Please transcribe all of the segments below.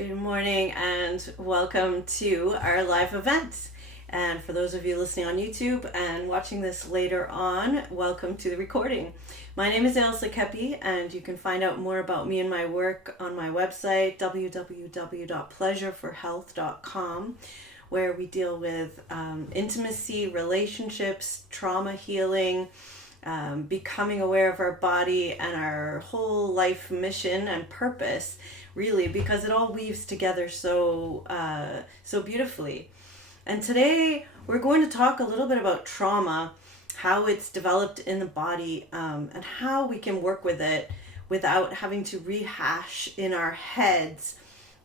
Good morning and welcome to our live event. And for those of you listening on YouTube and watching this later on, welcome to the recording. My name is Ailsa Kepi, and you can find out more about me and my work on my website, www.pleasureforhealth.com, where we deal with intimacy, relationships, trauma healing, becoming aware of our body and our whole life mission and purpose, really, because it all weaves together so beautifully. And today we're going to talk a little bit about trauma, how it's developed in the body, and how we can work with it without having to rehash in our heads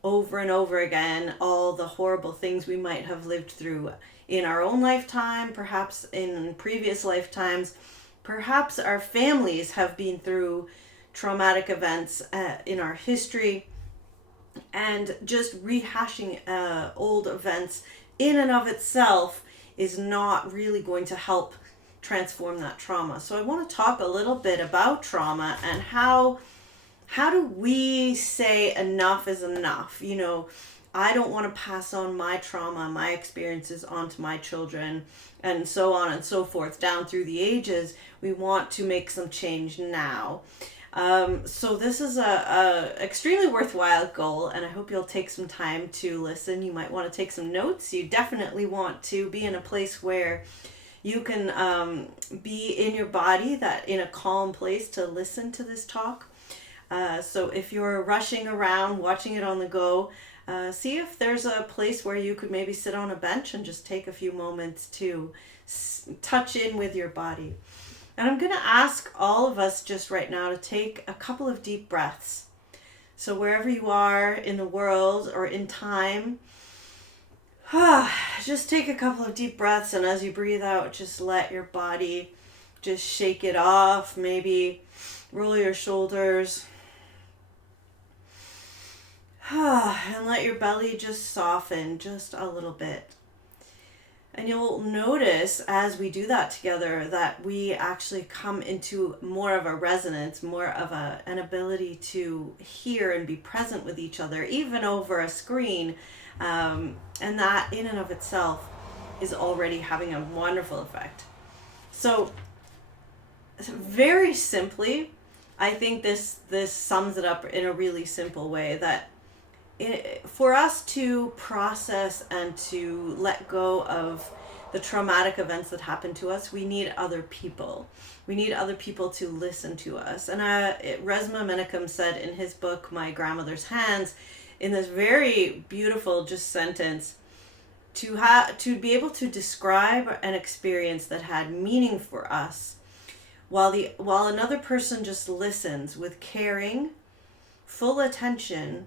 over and over again all the horrible things we might have lived through in our own lifetime, perhaps in previous lifetimes. Perhaps our families have been through traumatic events in our history, and just rehashing old events in and of itself is not really going to help transform that trauma. So I want to talk a little bit about trauma and how do we say enough is enough? I don't want to pass on my trauma, my experiences onto my children, and so on and so forth down through the ages. We want to make some change now. So this is a extremely worthwhile goal, and I hope you'll take some time to listen. You might want to take some notes. You definitely want to be in a place where you can be in your body, that in a calm place to listen to this talk. So if you're rushing around, watching it on the go, see if there's a place where you could maybe sit on a bench and just take a few moments to touch in with your body. And I'm going to ask all of us just right now to take a couple of deep breaths. So wherever you are in the world or in time, just take a couple of deep breaths, and as you breathe out, just let your body just shake it off. Maybe roll your shoulders. And let your belly just soften just a little bit. And you'll notice as we do that together that we actually come into more of a resonance, more of an ability to hear and be present with each other, even over a screen. And that in and of itself is already having a wonderful effect. So very simply, I think this sums it up in a really simple way, that for us to process and to let go of the traumatic events that happen to us, we need other people. We need other people to listen to us. And Resmaa Menakem said in his book, My Grandmother's Hands, in this very beautiful just sentence, to be able to describe an experience that had meaning for us, while another person just listens with caring, full attention,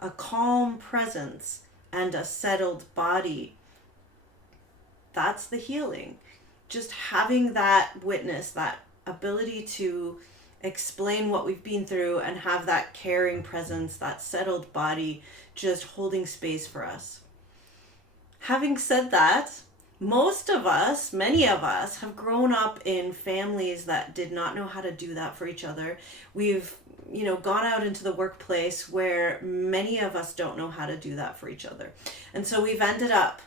a calm presence, and a settled body. That's the healing. Just having that witness, that ability to explain what we've been through and have that caring presence, that settled body, just holding space for us. Having said that, many of us have grown up in families that did not know how to do that for each other. We've gone out into the workplace where many of us don't know how to do that for each other. And so we've ended up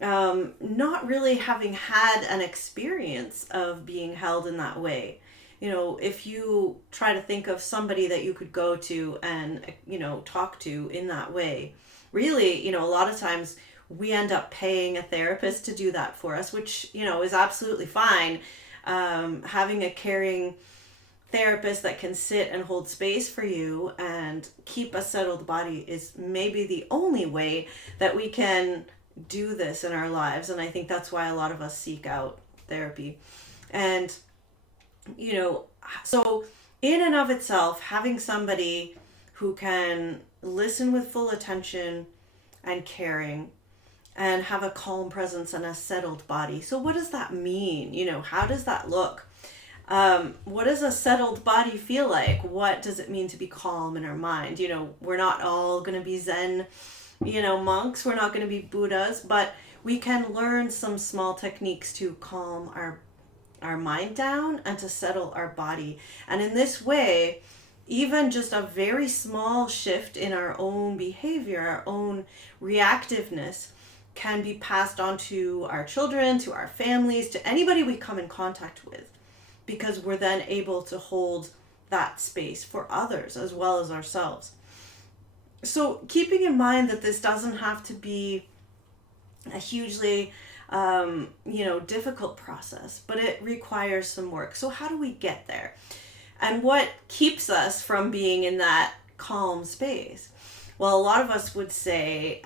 not really having had an experience of being held in that way. If you try to think of somebody that you could go to and, talk to in that way, really, a lot of times we end up paying a therapist to do that for us, which, is absolutely fine. Having a caring therapist that can sit and hold space for you and keep a settled body is maybe the only way that we can do this in our lives. And I think that's why a lot of us seek out therapy. And, so in and of itself, having somebody who can listen with full attention and caring and have a calm presence and a settled body. So what does that mean? How does that look? What does a settled body feel like? What does it mean to be calm in our mind? We're not all going to be Zen, monks. We're not going to be Buddhas, but we can learn some small techniques to calm our mind down and to settle our body. And in this way, even just a very small shift in our own behavior, our own reactiveness, can be passed on to our children, to our families, to anybody we come in contact with, because we're then able to hold that space for others as well as ourselves. So keeping in mind that this doesn't have to be a hugely difficult process, but it requires some work. So how do we get there? And what keeps us from being in that calm space? Well, a lot of us would say,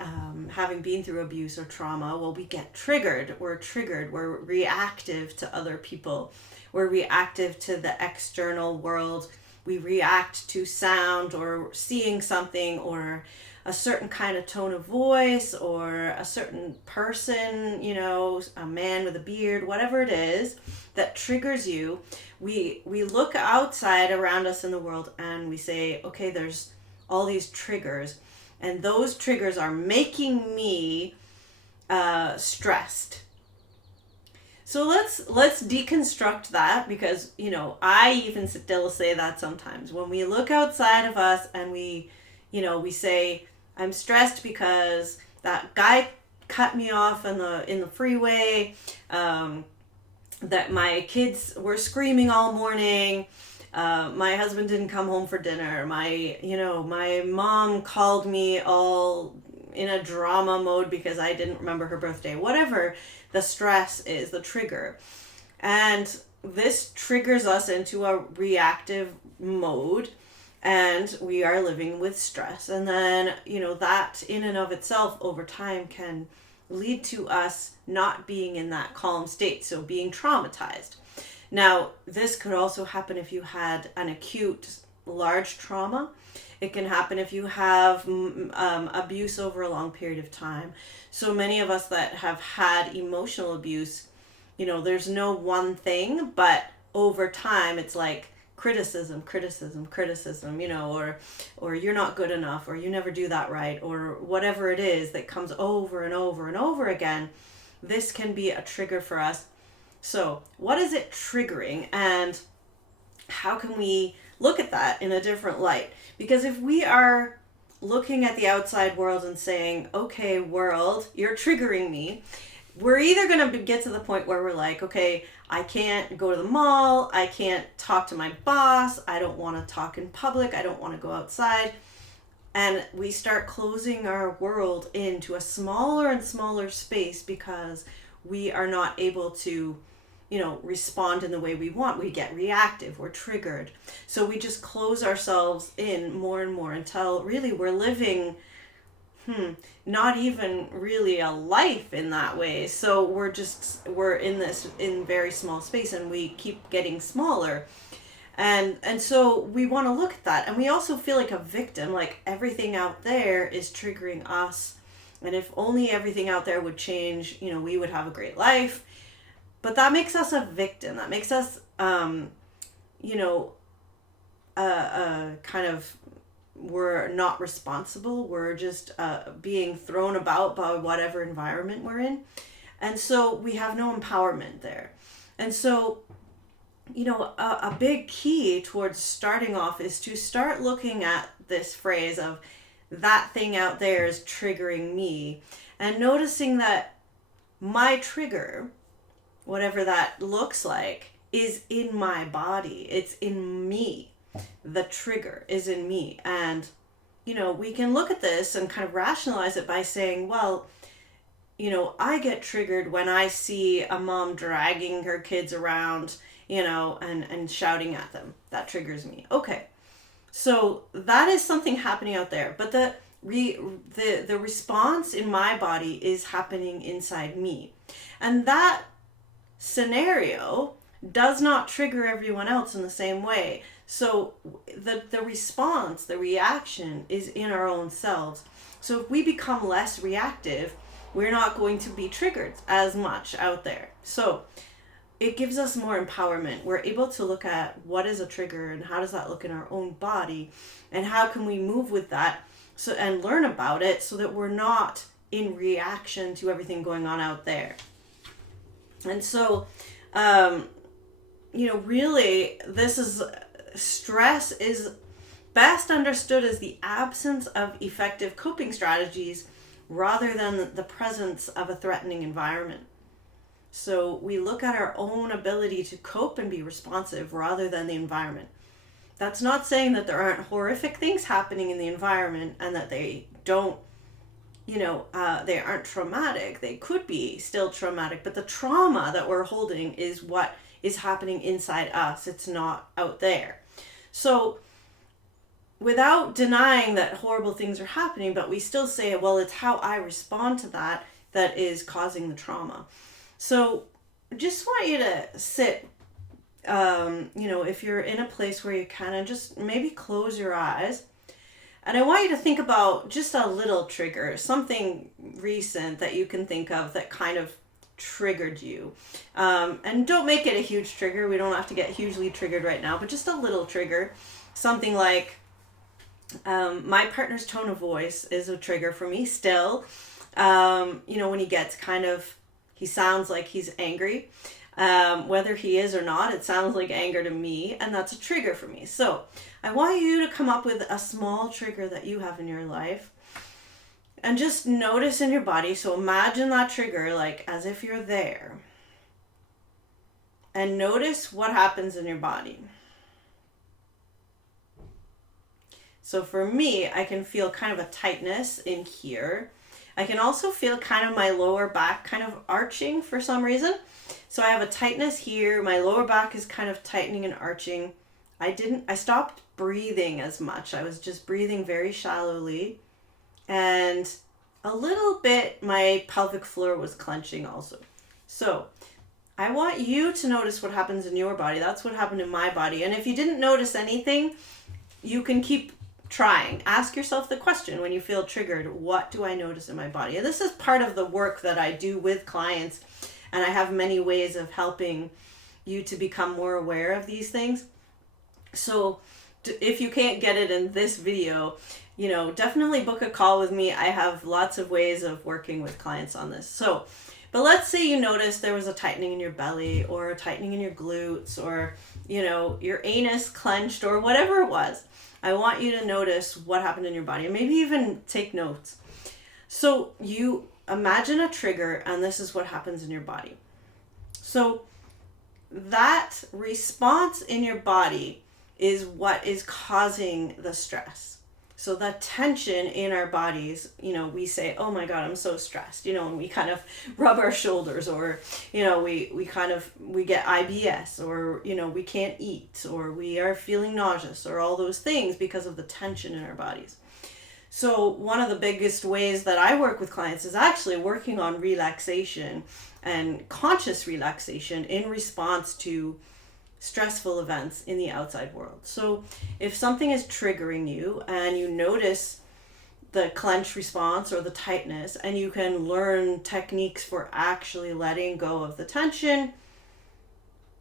having been through abuse or trauma, well, we get triggered. We're reactive to other people. We're reactive to the external world. We react to sound or seeing something or a certain kind of tone of voice or a certain person, a man with a beard, whatever it is that triggers you. We look outside around us in the world and we say, okay, there's all these triggers, and those triggers are making me stressed. So let's deconstruct that, because I even still say that sometimes when we look outside of us and we say, I'm stressed because that guy cut me off in the freeway, that my kids were screaming all morning, my husband didn't come home for dinner, my mom called me all in a drama mode because I didn't remember her birthday, whatever the stress is, the trigger. And this triggers us into a reactive mode, and we are living with stress. And then, that in and of itself over time can lead to us not being in that calm state, so being traumatized. Now, this could also happen if you had an acute, large trauma. It can happen if you have abuse over a long period of time. So many of us that have had emotional abuse, there's no one thing, but over time it's like criticism, or you're not good enough, or you never do that right, or whatever it is that comes over and over and over again. This can be a trigger for us. So what is it triggering, and how can we look at that in a different light? Because if we are looking at the outside world and saying, okay, world, you're triggering me, we're either going to get to the point where we're like, okay, I can't go to the mall, I can't talk to my boss, I don't want to talk in public, I don't want to go outside. And we start closing our world into a smaller and smaller space because we are not able to respond in the way we want. We get reactive, we're triggered. So we just close ourselves in more and more until really we're living not even really a life in that way. So we're in very small space, and we keep getting smaller. And so we want to look at that, and we also feel like a victim, like everything out there is triggering us, and if only everything out there would change, we would have a great life. But that makes us a victim. That makes us, kind of, we're not responsible. We're just being thrown about by whatever environment we're in. And so we have no empowerment there. And so, a big key towards starting off is to start looking at this phrase of that thing out there is triggering me, and noticing that my trigger, whatever that looks like, is in my body. It's in me. The trigger is in me. And, we can look at this and kind of rationalize it by saying, well, I get triggered when I see a mom dragging her kids around, and shouting at them. That triggers me. Okay. So that is something happening out there. But the response in my body is happening inside me. And that scenario does not trigger everyone else in the same way. So the response, the reaction is in our own selves. So if we become less reactive, we're not going to be triggered as much out there. So it gives us more empowerment. We're able to look at what is a trigger and how does that look in our own body, and how can we move with that and learn about it so that we're not in reaction to everything going on out there. And so, really, stress is best understood as the absence of effective coping strategies rather than the presence of a threatening environment. So we look at our own ability to cope and be responsive rather than the environment. That's not saying that there aren't horrific things happening in the environment and that they don't, they aren't traumatic. They could be still traumatic, but the trauma that we're holding is what is happening inside us. It's not out there. So without denying that horrible things are happening, but we still say, well, it's how I respond to that that is causing the trauma. So just want you to sit, if you're in a place where you kind of just maybe close your eyes. And I want you to think about just a little trigger, something recent that you can think of that kind of triggered you. And don't make it a huge trigger. We don't have to get hugely triggered right now, but just a little trigger. Something like my partner's tone of voice is a trigger for me still. When he gets he sounds like he's angry. Whether he is or not, it sounds like anger to me, and that's a trigger for me. So I want you to come up with a small trigger that you have in your life and just notice in your body. So imagine that trigger like as if you're there, and notice what happens in your body. So for me, I can feel kind of a tightness in here. I can also feel kind of my lower back kind of arching for some reason. So I have a tightness here. My lower back is kind of tightening and arching. I stopped breathing as much. I was just breathing very shallowly. And a little bit, my pelvic floor was clenching also. So I want you to notice what happens in your body. That's what happened in my body. And if you didn't notice anything, you can keep trying. Ask yourself the question when you feel triggered, what do I notice in my body? And this is part of the work that I do with clients. And I have many ways of helping you to become more aware of these things. So if you can't get it in this video, definitely book a call with me. I have lots of ways of working with clients on this. But let's say you noticed there was a tightening in your belly or a tightening in your glutes or, your anus clenched or whatever it was. I want you to notice what happened in your body and maybe even take notes. So you imagine a trigger and this is what happens in your body. So that response in your body is what is causing the stress. So the tension in our bodies, we say, oh my God, I'm so stressed, and we kind of rub our shoulders or, we get IBS or, we can't eat or we are feeling nauseous or all those things because of the tension in our bodies. So one of the biggest ways that I work with clients is actually working on relaxation and conscious relaxation in response to stressful events in the outside world. So if something is triggering you and you notice the clench response or the tightness, and you can learn techniques for actually letting go of the tension,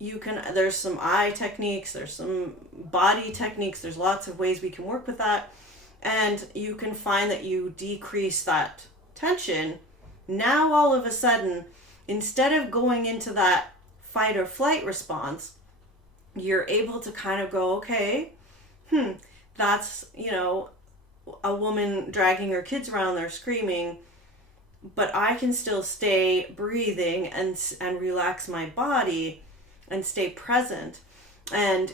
there's some eye techniques, there's some body techniques, there's lots of ways we can work with that. And you can find that you decrease that tension. Now all of a sudden, instead of going into that fight or flight response, you're able to kind of go, okay, that's, a woman dragging her kids around, they're screaming, but I can still stay breathing and relax my body and stay present. And,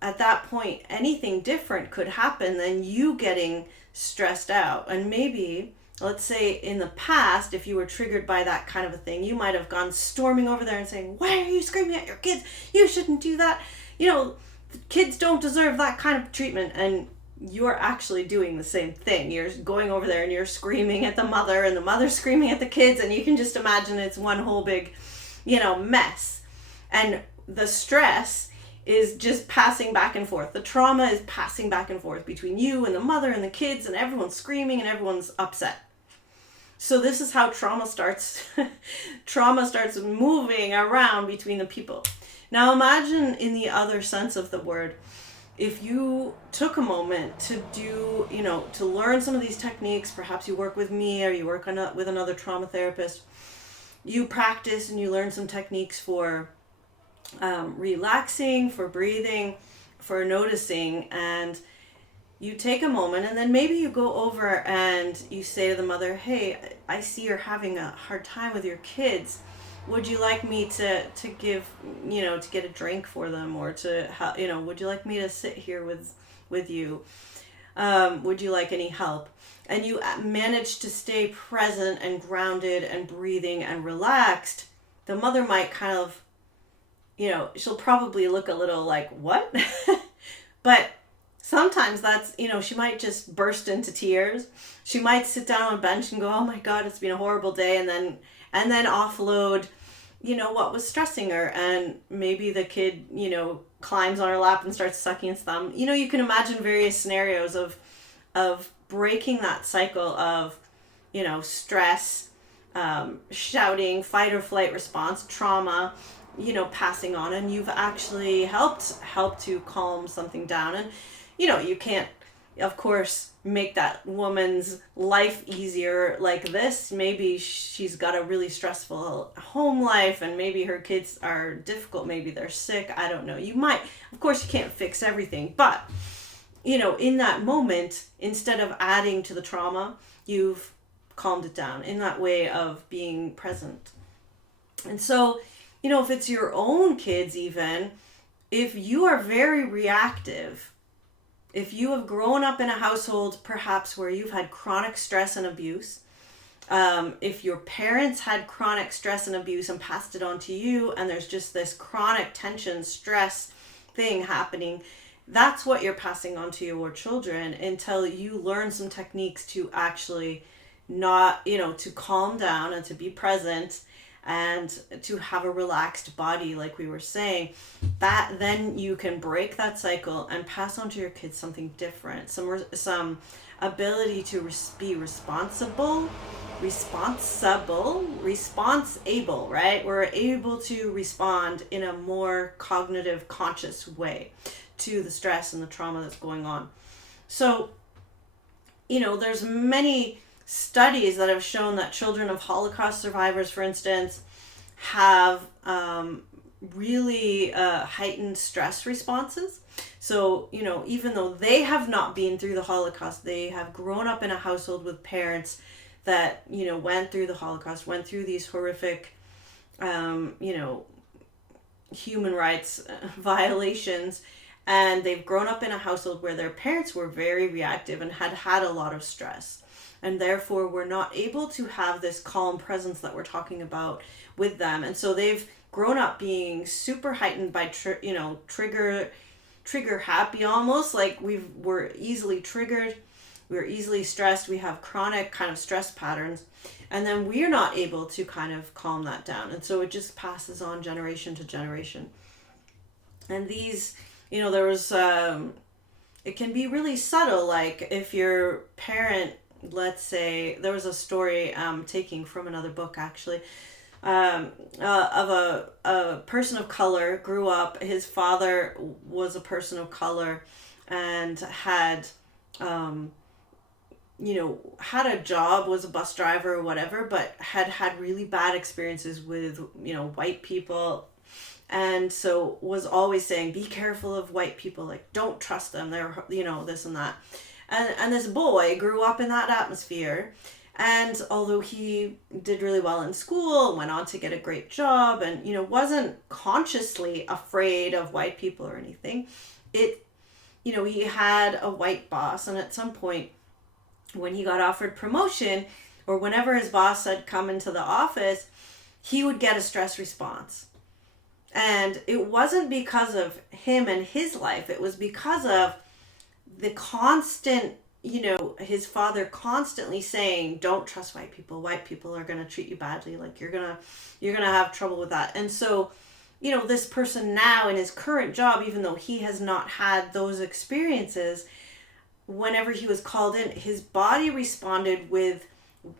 at that point, anything different could happen than you getting stressed out. And maybe, let's say in the past, if you were triggered by that kind of a thing, you might have gone storming over there and saying, why are you screaming at your kids? You shouldn't do that. Kids don't deserve that kind of treatment. And you're actually doing the same thing. You're going over there and you're screaming at the mother and the mother's screaming at the kids. And you can just imagine it's one whole big, mess. And the stress is just passing back and forth. The trauma is passing back and forth between you and the mother and the kids, and everyone's screaming and everyone's upset. So this is how trauma starts. Trauma starts moving around between the people. Now imagine in the other sense of the word, if you took a moment to do, to learn some of these techniques, perhaps you work with me or you work with another trauma therapist, you practice and you learn some techniques for relaxing, for breathing, for noticing, and you take a moment, and then maybe you go over and you say to the mother, hey, I see you're having a hard time with your kids. Would you like me to give, to get a drink for them, or would you like me to sit here with you? Would you like any help? And you manage to stay present and grounded and breathing and relaxed. The mother might kind of, she'll probably look a little like, what? But sometimes that's, she might just burst into tears. She might sit down on a bench and go, oh my God, it's been a horrible day. And then offload, what was stressing her. And maybe the kid, climbs on her lap and starts sucking his thumb. You can imagine various scenarios of breaking that cycle of, stress, shouting, fight or flight response, trauma, passing on, and you've actually helped to calm something down. And you can't, of course, make that woman's life easier like this. Maybe she's got a really stressful home life, and maybe her kids are difficult, maybe they're sick, I don't know. Of course you can't fix everything, but in that moment, instead of adding to the trauma, you've calmed it down in that way of being present. And so, if it's your own kids, even if you are very reactive, if you have grown up in a household perhaps where you've had chronic stress and abuse, if your parents had chronic stress and abuse and passed it on to you, and there's just this chronic tension, stress thing happening, that's what you're passing on to your children until you learn some techniques to actually not, to calm down and to be present and to have a relaxed body, like we were saying. That then you can break that cycle and pass on to your kids something different, some ability to be responsible, right? We're able to respond in a more cognitive, conscious way to the stress and the trauma that's going on. So, there's many studies that have shown that children of Holocaust survivors, for instance, have really heightened stress responses. So, even though they have not been through the Holocaust, they have grown up in a household with parents that, went through the Holocaust, went through these horrific, human rights violations. And they've grown up in a household where their parents were very reactive and had a lot of stress. And therefore were not able to have this calm presence that we're talking about with them. And so they've grown up being super heightened by, trigger happy almost. Like we're easily triggered. We're easily stressed. We have chronic kind of stress patterns. And then we're not able to kind of calm that down. And so it just passes on generation to generation. And these, there was, it can be really subtle. Like if your parent, let's say, there was a story taking from another book actually, of a person of color grew up. His father was a person of color and had, had a job, was a bus driver or whatever, but had really bad experiences with, white people. And so was always saying, be careful of white people, like don't trust them, they're, this and that. And this boy grew up in that atmosphere. And although he did really well in school, went on to get a great job and, wasn't consciously afraid of white people or anything, he had a white boss. And at some point when he got offered promotion, or whenever his boss had come into the office, he would get a stress response. And it wasn't because of him and his life. It was because of the constant, his father constantly saying, don't trust white people. White people are going to treat you badly. Like you're going to have trouble with that. And so, this person now in his current job, even though he has not had those experiences, whenever he was called in, his body responded with,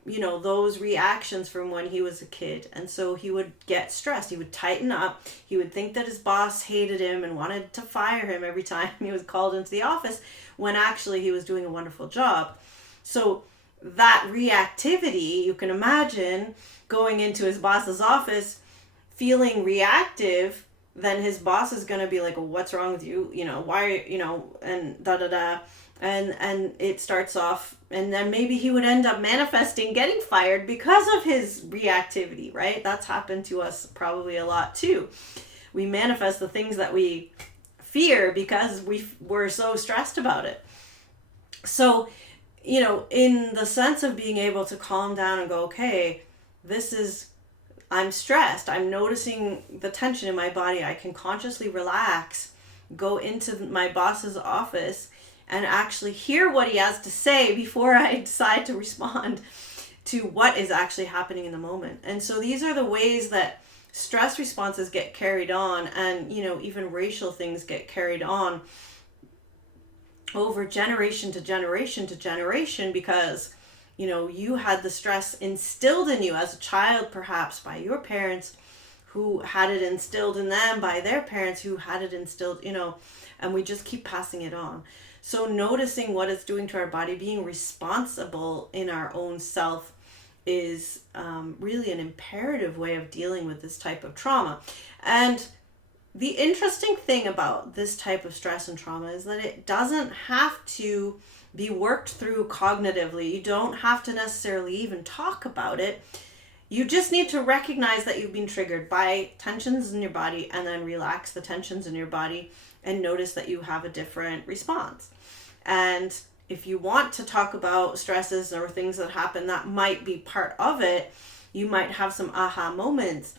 those reactions from when he was a kid. And so he would get stressed. He would tighten up. He would think that his boss hated him and wanted to fire him every time he was called into the office, when actually he was doing a wonderful job. So that reactivity, you can imagine going into his boss's office, feeling reactive, then his boss is going to be like, well, what's wrong with you? Why, and da da da. And it starts off, and then maybe he would end up manifesting getting fired because of his reactivity, right? That's happened to us probably a lot too. We manifest the things that we fear because we're so stressed about it. So, in the sense of being able to calm down and go, okay, I'm stressed. I'm noticing the tension in my body. I can consciously relax, go into my boss's office, and actually hear what he has to say before I decide to respond to what is actually happening in the moment. And so these are the ways that stress responses get carried on, and even racial things get carried on over generation to generation to generation, because you had the stress instilled in you as a child, perhaps by your parents, who had it instilled in them by their parents, who had it instilled, and we just keep passing it on. So noticing what it's doing to our body, being responsible in our own self, is really an imperative way of dealing with this type of trauma. And the interesting thing about this type of stress and trauma is that it doesn't have to be worked through cognitively. You don't have to necessarily even talk about it. You just need to recognize that you've been triggered by tensions in your body, and then relax the tensions in your body and notice that you have a different response. And if you want to talk about stresses or things that happen that might be part of it, you might have some aha moments.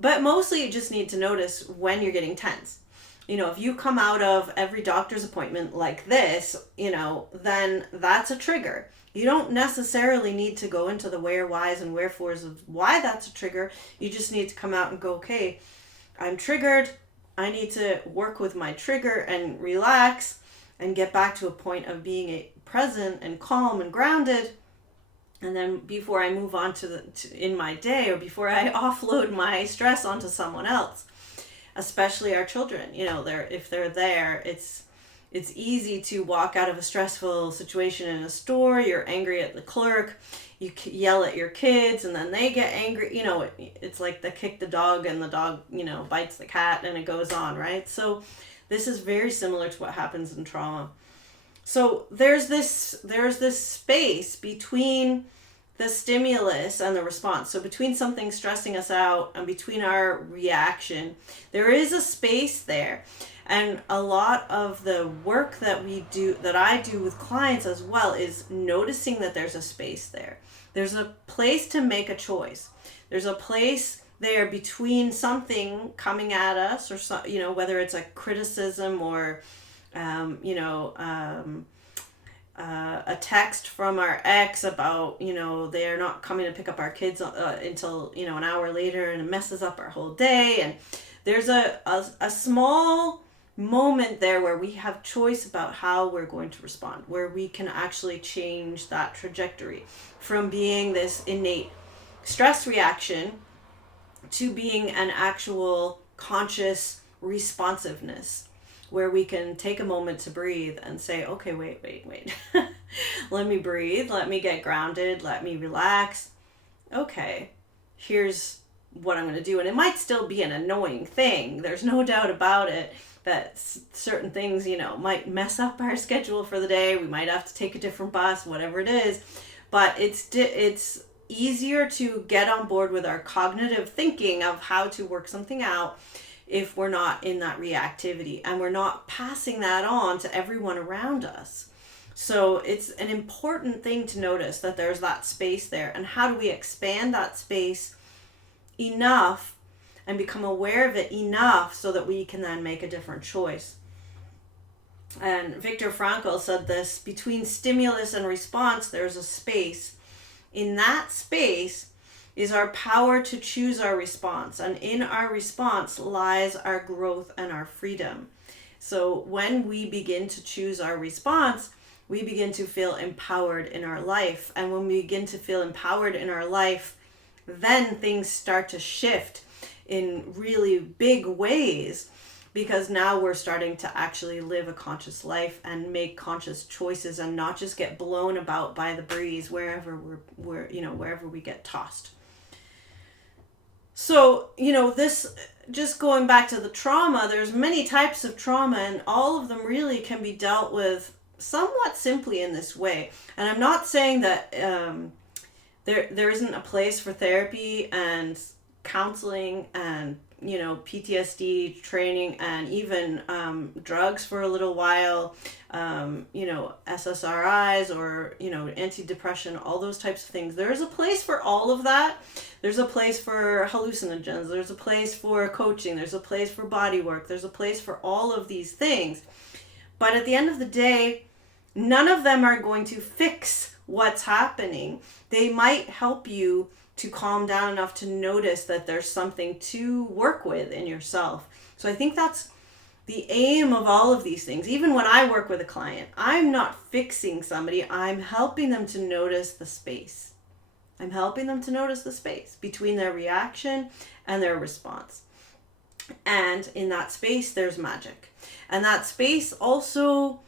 But mostly you just need to notice when you're getting tense. If you come out of every doctor's appointment like this, then that's a trigger. You don't necessarily need to go into the where, whys, and wherefores of why that's a trigger. You just need to come out and go, okay, I'm triggered. I need to work with my trigger and relax and get back to a point of being present and calm and grounded. And then before I move on in my day, or before I offload my stress onto someone else, especially our children, if they're there, it's easy to walk out of a stressful situation in a store. You're angry at the clerk, you yell at your kids, and then they get angry. It's like the kick the dog, and the dog, bites the cat, and it goes on, right? So this is very similar to what happens in trauma. So there's this space between the stimulus and the response. So between something stressing us out and between our reaction, there is a space there. And a lot of the work that I do with clients as well, is noticing that there's a space there. There's a place to make a choice. There's a place there between something coming at us, or whether it's a criticism or a text from our ex about, they're not coming to pick up our kids until, an hour later, and it messes up our whole day. And there's a small moment there where we have choice about how we're going to respond, where we can actually change that trajectory from being this innate stress reaction to being an actual conscious responsiveness, where we can take a moment to breathe and say, okay, wait. Let me breathe. Let me get grounded. Let me relax. Okay, here's what I'm going to do. And it might still be an annoying thing. There's no doubt about it that certain things, might mess up our schedule for the day. We might have to take a different bus, whatever it is. But it's easier to get on board with our cognitive thinking of how to work something out if we're not in that reactivity, and we're not passing that on to everyone around us. So it's an important thing to notice that there's that space there, and how do we expand that space enough and become aware of it enough so that we can then make a different choice. And Viktor Frankl said this: between stimulus and response, there's a space. In that space is our power to choose our response, and in our response lies our growth and our freedom. So when we begin to choose our response, we begin to feel empowered in our life. And when we begin to feel empowered in our life, then things start to shift in really big ways, because now we're starting to actually live a conscious life and make conscious choices, and not just get blown about by the breeze wherever wherever we get tossed. So, this just going back to the trauma, there's many types of trauma, and all of them really can be dealt with somewhat simply in this way. And I'm not saying that there isn't a place for therapy and counseling and PTSD training and even drugs for a little while, SSRIs or antidepressant, all those types of things. There's a place for all of that. There's a place for hallucinogens. There's a place for coaching. There's a place for body work. There's a place for all of these things. But at the end of the day, none of them are going to fix what's happening. They might help you to calm down enough to notice that there's something to work with in yourself. So I think that's the aim of all of these things. Even when I work with a client, I'm not fixing somebody. I'm helping them to notice the space. I'm helping them to notice the space between their reaction and their response. And in that space, there's magic. And that space also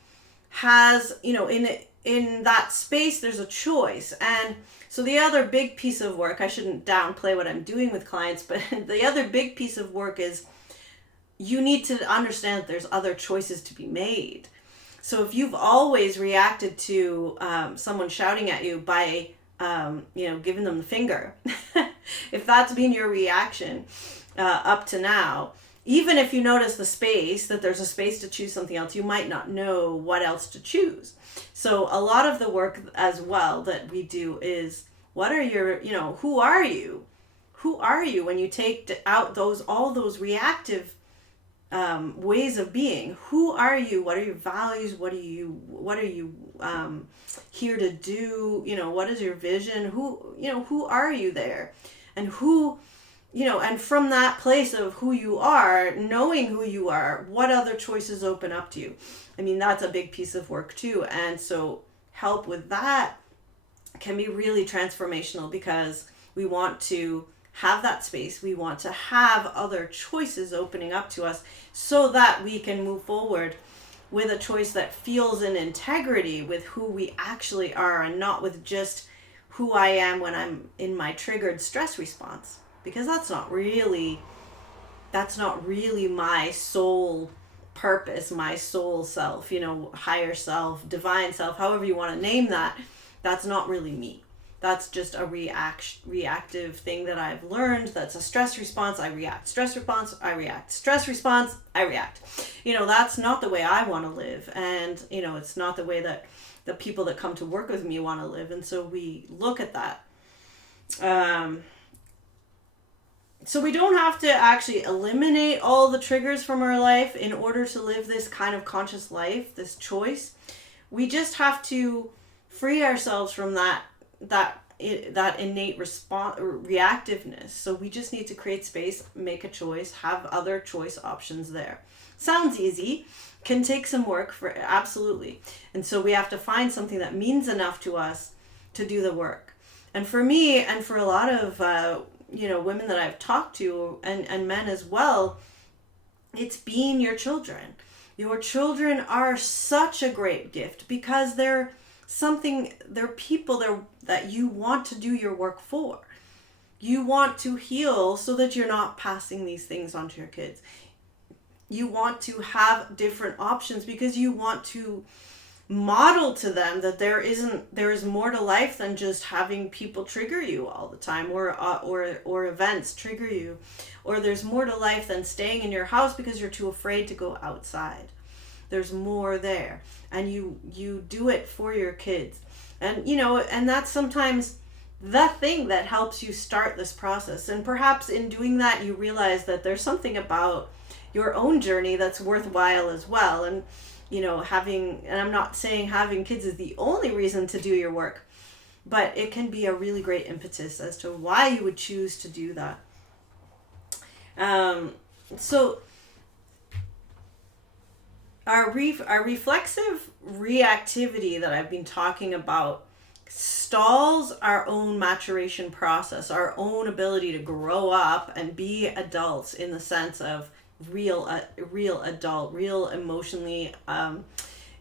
has, in that space, there's a choice. And so the other big piece of work, I shouldn't downplay what I'm doing with clients, but the other big piece of work is you need to understand that there's other choices to be made. So if you've always reacted to someone shouting at you by, giving them the finger, if that's been your reaction up to now, even if you notice the space, that there's a space to choose something else, you might not know what else to choose. So a lot of the work as well that we do is, what are your, who are you? Who are you when you take out all those reactive ways of being? Who are you? What are your values? What are you here to do? What is your vision? Who are you there? And and from that place of who you are, knowing who you are, what other choices open up to you? I mean, that's a big piece of work too. And so help with that can be really transformational, because we want to have that space. We want to have other choices opening up to us so that we can move forward with a choice that feels in integrity with who we actually are, and not with just who I am when I'm in my triggered stress response. Because that's not really my soul purpose, my soul self, higher self, divine self, however you want to name that. That's not really me. That's just a reactive thing that I've learned. That's a stress response. I react. Stress response, I react. Stress response, I react. That's not the way I want to live. And, it's not the way that the people that come to work with me want to live. And so we look at that. So we don't have to actually eliminate all the triggers from our life in order to live this kind of conscious life, this choice. We just have to free ourselves from that innate reactiveness. So we just need to create space, make a choice, have other choice options there. Sounds easy, can take some work, for absolutely. And so we have to find something that means enough to us to do the work. And for me, and for a lot of women that I've talked to, and men as well, it's being your children. Your children are such a great gift, because they're people that you want to do your work for. You want to heal so that you're not passing these things on to your kids. You want to have different options because you want to model to them that there is more to life than just having people trigger you all the time, or events trigger you, or there's more to life than staying in your house because you're too afraid to go outside. There's more there, and you do it for your kids. And and that's sometimes the thing that helps you start this process. And perhaps in doing that, you realize that there's something about your own journey that's worthwhile as well. And and I'm not saying having kids is the only reason to do your work, but it can be a really great impetus as to why you would choose to do that. So our reflexive reactivity that I've been talking about stalls our own maturation process, our own ability to grow up and be adults in the sense of real adult, real emotionally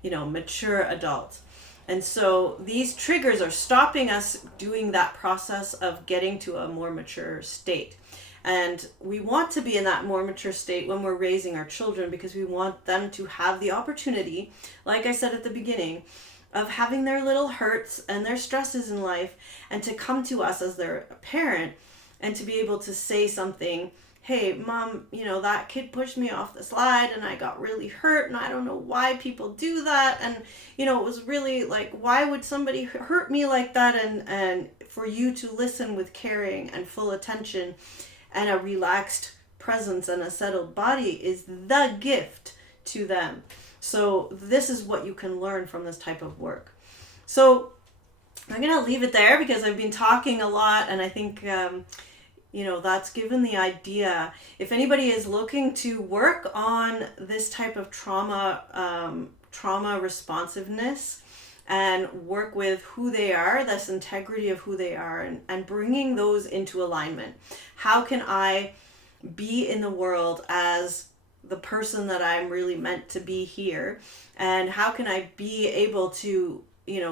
mature adults. And so these triggers are stopping us doing that process of getting to a more mature state. And we want to be in that more mature state when we're raising our children, because we want them to have the opportunity, like I said at the beginning, of having their little hurts and their stresses in life, and to come to us as their parent and to be able to say something, hey, mom, that kid pushed me off the slide and I got really hurt and I don't know why people do that. And, it was really like, why would somebody hurt me like that? And for you to listen with caring and full attention and a relaxed presence and a settled body is the gift to them. So this is what you can learn from this type of work. So I'm going to leave it there because I've been talking a lot, and I think, that's given the idea. If anybody is looking to work on this type of trauma responsiveness, and work with who they are, this integrity of who they are, and bringing those into alignment. How can I be in the world as the person that I'm really meant to be here? And how can I be able to,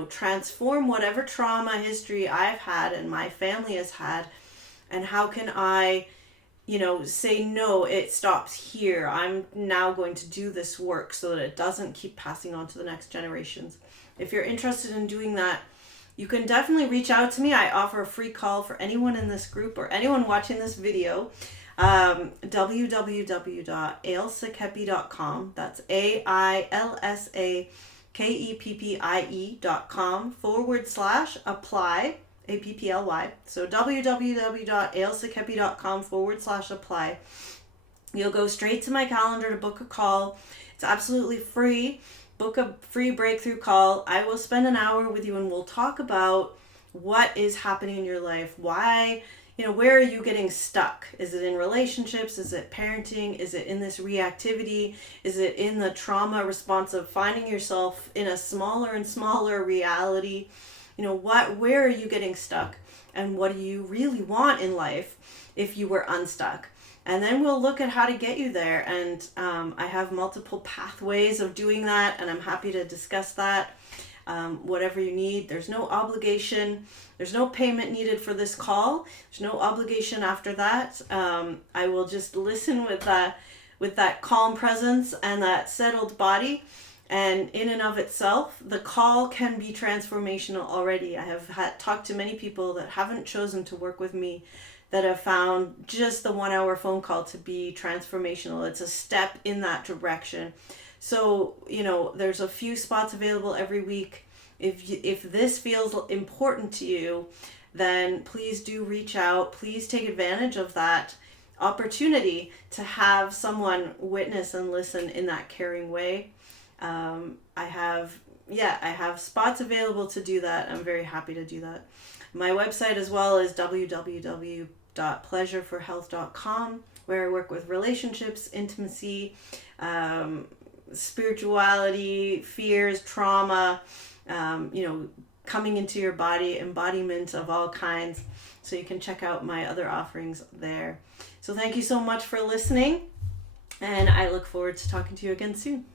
transform whatever trauma history I've had and my family has had? And how can I, say, no, it stops here. I'm now going to do this work so that it doesn't keep passing on to the next generations. If you're interested in doing that, you can definitely reach out to me. I offer a free call for anyone in this group or anyone watching this video. www.ailsakeppie.com. That's AILSAKEPPIE.com/apply. APPLY. So www.ailsakeppie.com/apply. You'll go straight to my calendar to book a call. It's absolutely free. Book a free breakthrough call. I will spend an hour with you and we'll talk about what is happening in your life. Why, where are you getting stuck? Is it in relationships? Is it parenting? Is it in this reactivity? Is it in the trauma response of finding yourself in a smaller and smaller reality? Where are you getting stuck? And what do you really want in life if you were unstuck? And then we'll look at how to get you there. And I have multiple pathways of doing that, and I'm happy to discuss that. Whatever you need. There's no obligation. There's no payment needed for this call. There's no obligation after that. I will just listen with that calm presence and that settled body. And in and of itself, the call can be transformational already. I have talked to many people that haven't chosen to work with me that have found just the 1 hour phone call to be transformational. It's a step in that direction. So, there's a few spots available every week. If this feels important to you, then please do reach out. Please take advantage of that opportunity to have someone witness and listen in that caring way. I have spots available to do that. I'm very happy to do that. My website as well is www.pleasureforhealth.com, where I work with relationships, intimacy, spirituality, fears, trauma, coming into your body, embodiment of all kinds. So you can check out my other offerings there. So thank you so much for listening, and I look forward to talking to you again soon.